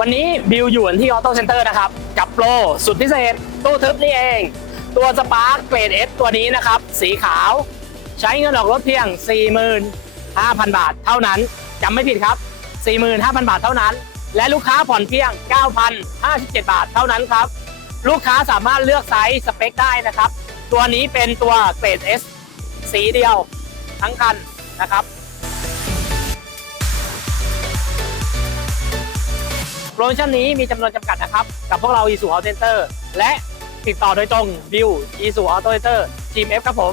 วันนี้บิวอยู่ที่ออโต้เซ็นเตอร์นะครับ กับโปรสุดพิเศษ ตู้ทึบนี่เอง ตัวสปาร์คเกรด S ตัวนี้นะครับ สีขาว ใช้เงินออกรถเพียง 45,000 บาทเท่านั้นจำไม่ผิดครับ 45,000 บาทเท่านั้น และลูกค้าผ่อนเพียง 9,057 บาทเท่านั้นครับ ลูกค้าสามารถเลือกไซส์สเปคได้นะครับ ตัวนี้เป็นตัวเกรด S สีเดียวทั้งคันนะครับ รโมชั่นนี้มีจำนวนจำกัดนะครับ กับพวกเรา e s u Auto Center และติดต่อโดยตรงบิว e s u Auto Center ทีม F ครับผม